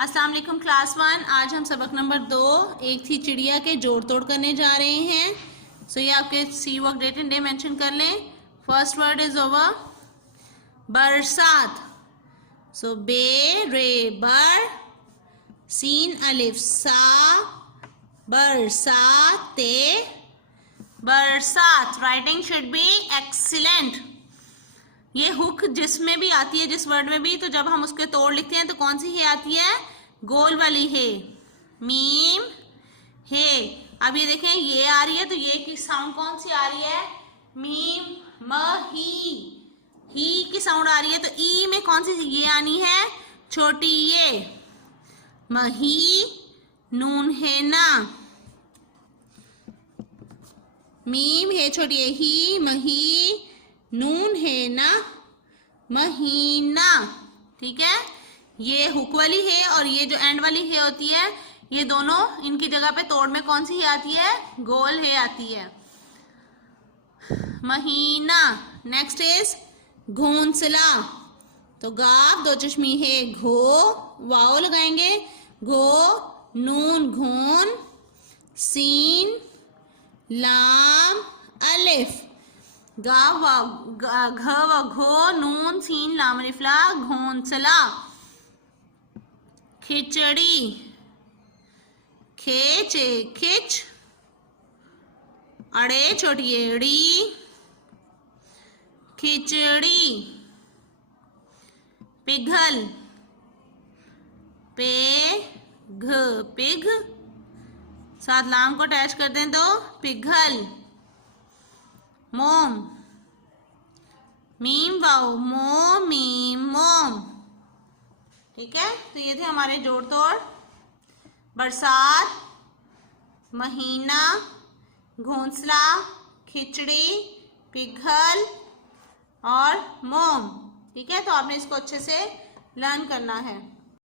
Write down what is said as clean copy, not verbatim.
अस्सलाम वालेकुम क्लास 1। आज हम सबक नंबर 2 एक थी चिड़िया के जोड़ तोड़ करने जा रहे हैं। सो ये आपके सी work date and day mention कर लें। फर्स्ट वर्ड इज ओवर बरसात। सो बे रे बर सीन अलिफ सा बरसाते बरसात। Writing should be excellent. ये हुक जिसमें भी आती है, जिस वर्ड में भी, तो जब हम उसके तोड़ लिखते हैं तो कौन सी हे आती है? गोल वाली हे। मीम हे। अब ये देखें, ये आ रही है तो ये की साउंड कौन सी आ रही है? मीम म ही की साउंड आ रही है। तो ई में कौन सी ये आनी है? छोटी ये। मही नून है ना। मीम है छोटी है ही मही नून है ना महीना। ठीक है, ये हुक वाली है और ये जो एंड वाली है होती है, ये दोनों इनकी जगह पे तोड़ में कौन सी है आती है? गोल है आती है। महीना। नेक्स्ट इज घोंसला। तो गाफ दो चश्मी है घो, वाओ लगाएंगे, घो नून घोन सीन लाम अलिफ घ व घो नून सीन लाम अलिफ ला घोंसला। खिचड़ी खेचे खिच अड़े छोटी एड़ी खिचड़ी। पिघल पे घ पिघ, साथ लाम को अटैच कर दें तो पिघल। मोम मीम वाओ मो मीम मोम। ठीक है, तो ये थे हमारे जोड़ तोड़। बरसात, महीना, घोंसला, खिचड़ी, पिघल और मोम। ठीक है, तो आपने इसको अच्छे से लर्न करना है।